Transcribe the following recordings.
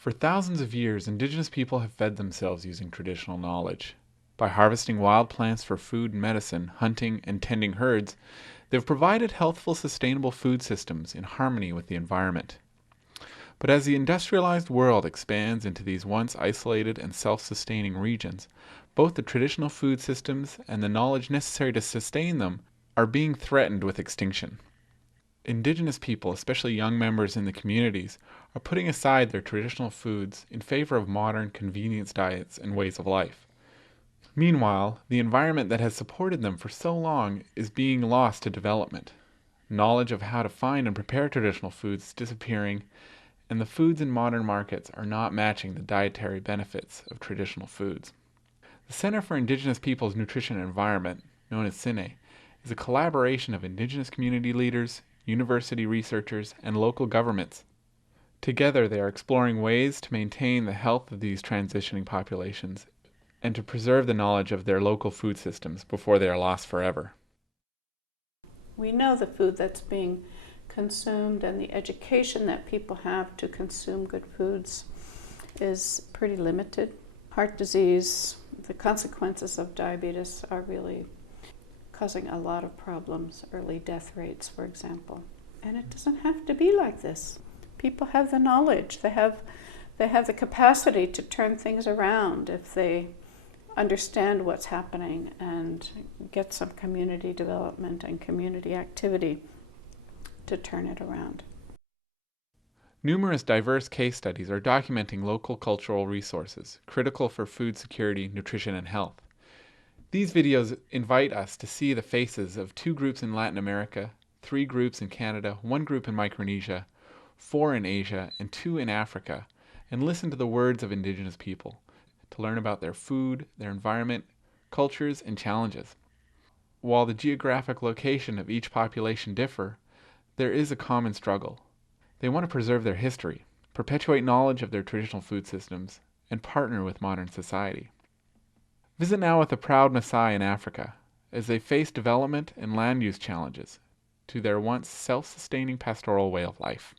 For thousands of years, indigenous people have fed themselves using traditional knowledge. By harvesting wild plants for food and medicine, hunting and tending herds, they've provided healthful, sustainable food systems in harmony with the environment. But as the industrialized world expands into these once isolated and self-sustaining regions, both the traditional food systems and the knowledge necessary to sustain them are being threatened with extinction. Indigenous people, especially young members in the communities, are putting aside their traditional foods in favor of modern convenience diets and ways of life. Meanwhile, the environment that has supported them for so long is being lost to development. Knowledge of how to find and prepare traditional foods is disappearing, and the foods in modern markets are not matching the dietary benefits of traditional foods. The Center for Indigenous Peoples Nutrition and Environment, known as CINE, is a collaboration of Indigenous community leaders, university researchers, and local governments. Together, they are exploring ways to maintain the health of these transitioning populations and to preserve the knowledge of their local food systems before they are lost forever. We know the food that's being consumed and the education that people have to consume good foods is pretty limited. Heart disease, the consequences of diabetes are really causing a lot of problems, early death rates, for example. And it doesn't have to be like this. People have the knowledge, they have the capacity to turn things around if they understand what's happening and get some community development and community activity to turn it around. Numerous diverse case studies are documenting local cultural resources, critical for food security, nutrition, and health. These videos invite us to see the faces of 2 groups in Latin America, 3 groups in Canada, 1 group in Micronesia, 4 in Asia, and 2 in Africa, and listen to the words of Indigenous people, to learn about their food, their environment, cultures, and challenges. While the geographic location of each population differ, there is a common struggle. They want to preserve their history, perpetuate knowledge of their traditional food systems, and partner with modern society. Visit now with a proud Maasai in Africa as they face development and land use challenges to their once self-sustaining pastoral way of life.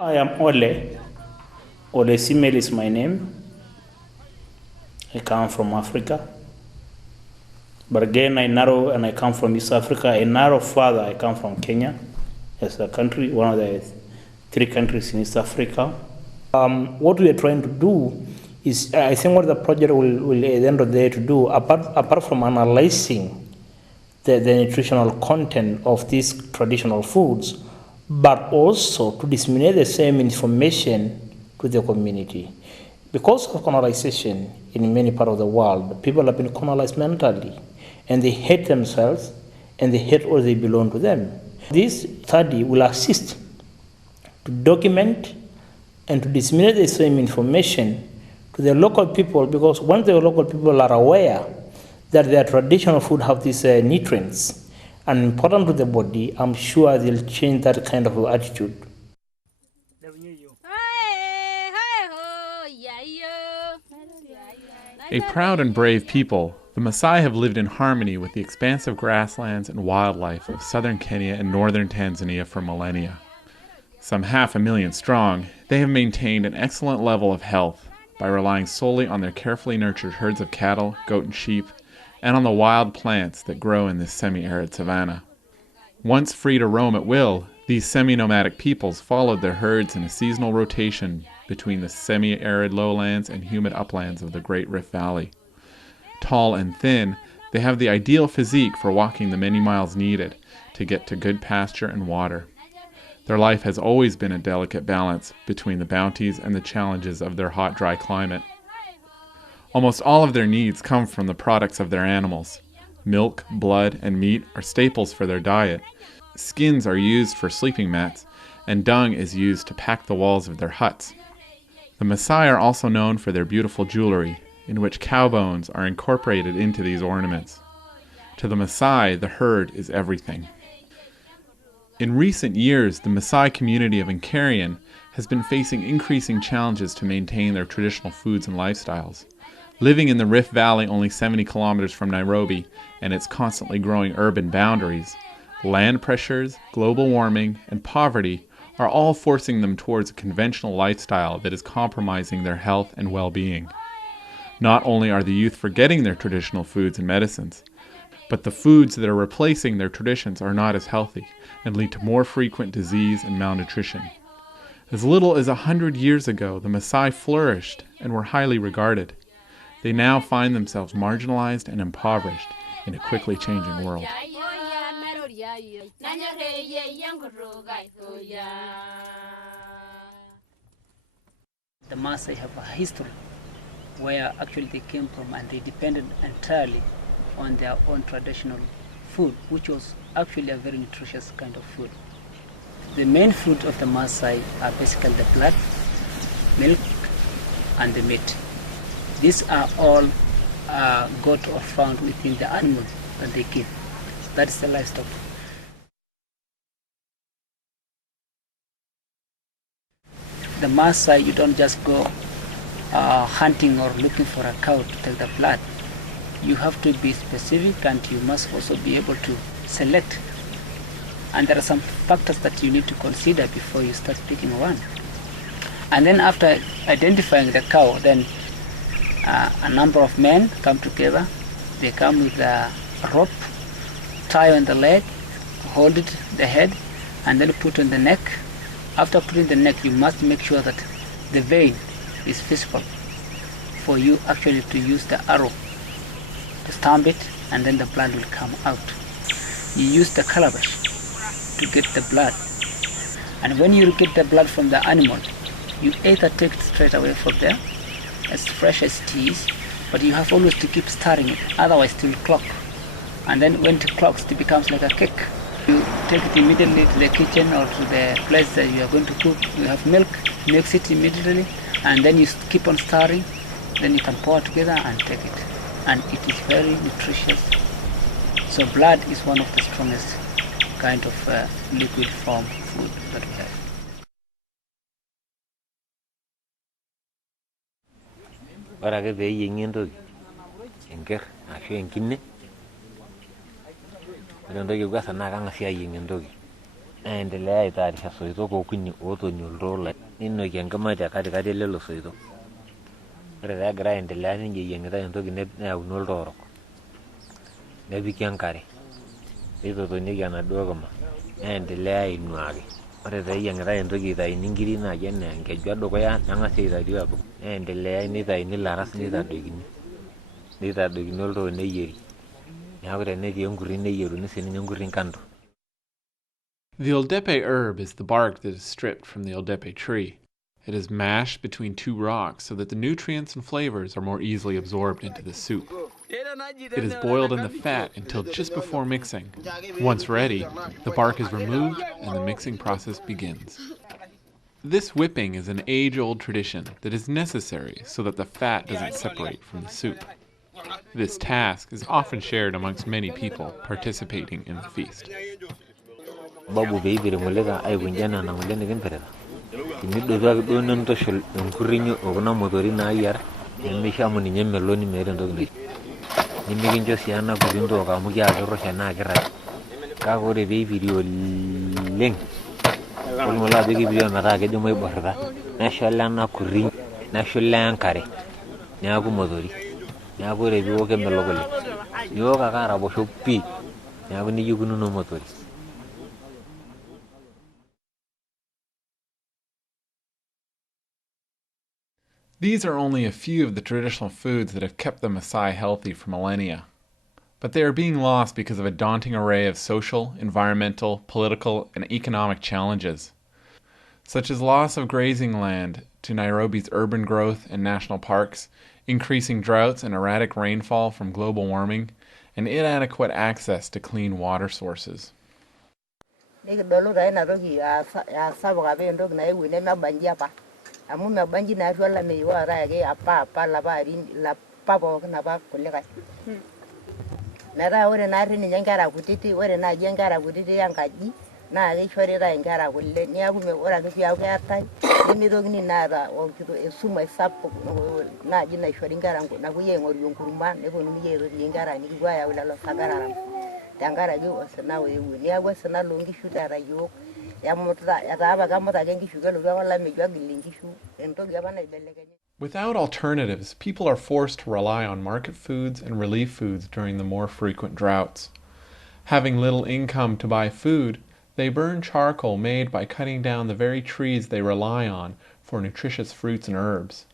I am Ole. Ole Simel is my name. I come from Africa. But again, I come from East Africa. I narrow further, I come from Kenya as a country, one of the 3 countries in East Africa. What we are trying to do is, I think what the project will at the end of the day to do, apart from analyzing the nutritional content of these traditional foods, but also to disseminate the same information to the community. Because of colonization in many parts of the world, people have been colonized mentally, and they hate themselves, and they hate all they belong to them. This study will assist to document and to disseminate the same information to the local people, because once the local people are aware that their traditional food have these nutrients and important to the body, I'm sure they'll change that kind of attitude. A proud and brave people, the Maasai have lived in harmony with the expansive grasslands and wildlife of southern Kenya and northern Tanzania for millennia. Some 500,000 strong, they have maintained an excellent level of health by relying solely on their carefully nurtured herds of cattle, goat and sheep, and on the wild plants that grow in this semi-arid savanna. Once free to roam at will, these semi-nomadic peoples followed their herds in a seasonal rotation between the semi-arid lowlands and humid uplands of the Great Rift Valley. Tall and thin, they have the ideal physique for walking the many miles needed to get to good pasture and water. Their life has always been a delicate balance between the bounties and the challenges of their hot, dry climate. Almost all of their needs come from the products of their animals. Milk, blood, and meat are staples for their diet. Skins are used for sleeping mats, and dung is used to pack the walls of their huts. The Maasai are also known for their beautiful jewelry, in which cow bones are incorporated into these ornaments. To the Maasai, the herd is everything. In recent years, the Maasai community of Nkarian has been facing increasing challenges to maintain their traditional foods and lifestyles. Living in the Rift Valley, only 70 kilometers from Nairobi, and its constantly growing urban boundaries, land pressures, global warming, and poverty are all forcing them towards a conventional lifestyle that is compromising their health and well-being. Not only are the youth forgetting their traditional foods and medicines, but the foods that are replacing their traditions are not as healthy and lead to more frequent disease and malnutrition. As little as 100 years ago, the Maasai flourished and were highly regarded. They now find themselves marginalized and impoverished in a quickly changing world. The Maasai have a history where actually they came from, and they depended entirely on their own traditional food, which was actually a very nutritious kind of food. The main food of the Maasai are basically the blood, milk, and the meat. These are all got or found within the animal that they kill. That is the livestock. The Maasai, you don't just go hunting or looking for a cow to take the blood. You have to be specific, and you must also be able to select. And there are some factors that you need to consider before you start picking one. And then after identifying the cow, then a number of men come together. They come with a rope, tie on the leg, hold it, the head, and then put on the neck. After putting the neck, you must make sure that the vein is visible for you actually to use the arrow to stamp it, and then the blood will come out. You use the calabash to get the blood. And when you get the blood from the animal, you either take it straight away from there, as fresh as it is, but you have always to keep stirring it, otherwise it will clog. And then when it clogs, it becomes like a cake. You take it immediately to the kitchen or to the place that you are going to cook. You have milk, mix it immediately, and then you keep on stirring. Then you can pour it together and take it. And it is very nutritious. So blood is one of the strongest kind of liquid form food that we have. Ore ake pee eyieng'i entoki, enkerr ashu enkine, ore entoki ekwanza naa keng'asi aayieng' entoki, neendelea aitaarisha isoitok okuni ootoni oltoo, ninoki enkima te katikati elelo soitok. Ore taa egira aendelea ninche eyieng'ita entoki, neyauni oltoo orok, nepiki enkare, neitotonieki enaduo kima, neendelea ainuaki. Ore taa eyieng'itai entoki aitaini inkiri naaji enaa enkeju edukuya, neng'asi aitayu apik, neendelea neitaini ilaras neitadokini oltoo neyieri. Neeku tenetii enkurri neyieruni siininye enkurri kando. The oldepe herb is the bark that is stripped from the oldepe tree. It is mashed between two rocks so that the nutrients and flavors are more easily absorbed into the soup. It is boiled in the fat until just before mixing. Once ready, the bark is removed and the mixing process begins. This whipping is an age-old tradition that is necessary so that the fat doesn't separate from the soup. This task is often shared amongst many people participating in the feast. Babu baby remoleka ai kunjana na ngule nikimperera. Timidotu ake duo nintushul enkurrinyo okuna motori naayierr nemishamu ninye meloni meeta entoki nai. Nimikincho sii ena kuti ntook amu kiaku kirrusha naa kirrag. Kake ore peipiri oleng olng'ole ajo kipiri ometaa kejo maiborrita neshula ena kurrinyo neshula enkare neeku motori. Neeku ore piiwok kemelok oleng. Niwok ake araposho pii neeku nejia ikununo motori. These are only a few of the traditional foods that have kept the Maasai healthy for millennia. But they are being lost because of a daunting array of social, environmental, political, and economic challenges, such as loss of grazing land to Nairobi's urban growth and national parks, increasing droughts and erratic rainfall from global warming, and inadequate access to clean water sources. Amu mebanji na shwala me wara ge apa la pabo na ba kulika nara ore na rini nyangara kutiti ore na jengara kutiti yangaji na ge shwari ra ngara kulle ni agu me ora ge fiya ga tai ni dogni na ra o kito esuma sapo na jina shwari ngara na kuye ngori yonkuruma ne ko ni ye ro ngara ni gwa ya wala lo sagara tangara ge osna we ni agu osna longi shutara yo. Without alternatives, people are forced to rely on market foods and relief foods during the more frequent droughts. Having little income to buy food, they burn charcoal made by cutting down the very trees they rely on for nutritious fruits and herbs.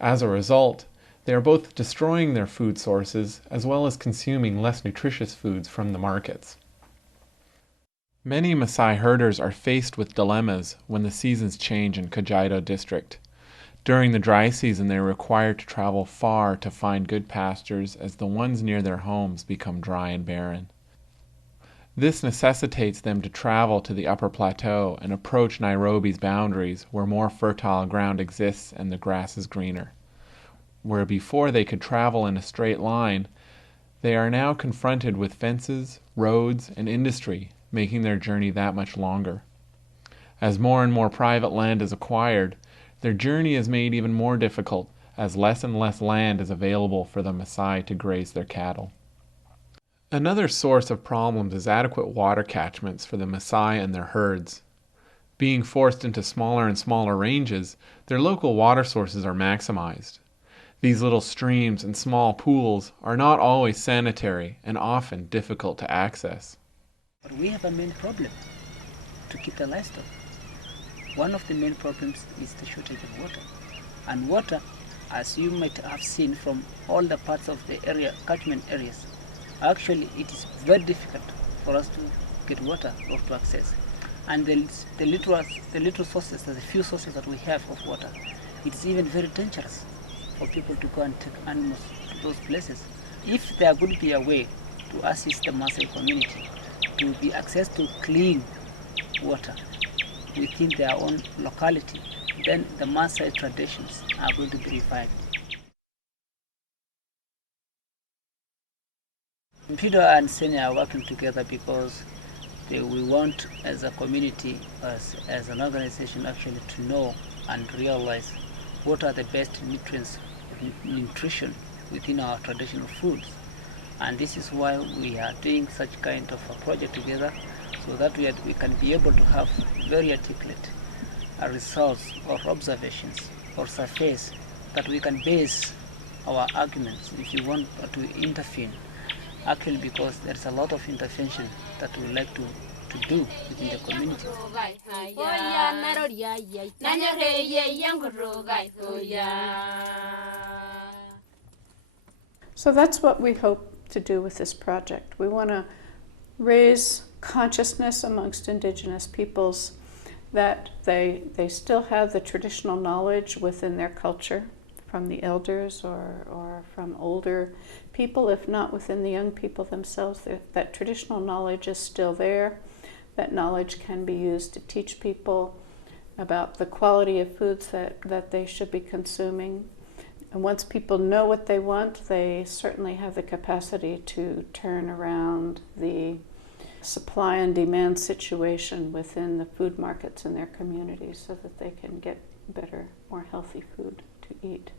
As a result, they are both destroying their food sources as well as consuming less nutritious foods from the markets. Many Maasai herders are faced with dilemmas when the seasons change in Kajiado district. During the dry season, they are required to travel far to find good pastures as the ones near their homes become dry and barren. This necessitates them to travel to the upper plateau and approach Nairobi's boundaries where more fertile ground exists and the grass is greener. Where before they could travel in a straight line, they are now confronted with fences, roads, and industry, making their journey that much longer. As more and more private land is acquired, their journey is made even more difficult as less and less land is available for the Maasai to graze their cattle. Another source of problems is adequate water catchments for the Maasai and their herds. Being forced into smaller and smaller ranges, their local water sources are maximized. These little streams and small pools are not always sanitary and often difficult to access. But we have a main problem to keep the livestock. One of the main problems is the shortage of water. And water, as you might have seen from all the parts of the area, catchment areas, actually it is very difficult for us to get water or to access. And the little sources, the few sources that we have of water, it is even very dangerous for people to go and take animals to those places. If there would be a way to assist the Maasai community to be access to clean water within their own locality, then the Maasai traditions are going to be revived. Mpido and CINE are working together because we want, as a community, as an organization, actually to know and realize what are the best nutrients, nutrition within our traditional foods. And this is why we are doing such kind of a project together, so that we can be able to have very articulate results or observations or surveys that we can base our arguments if you want to intervene. Actually, because there's a lot of intervention that we like to do within the community. So that's what we hope to do with this project. We want to raise consciousness amongst Indigenous peoples that they still have the traditional knowledge within their culture from the elders or from older people, if not within the young people themselves. That traditional knowledge is still there. That knowledge can be used to teach people about the quality of foods that they should be consuming. And once people know what they want, they certainly have the capacity to turn around the supply and demand situation within the food markets in their communities so that they can get better, more healthy food to eat.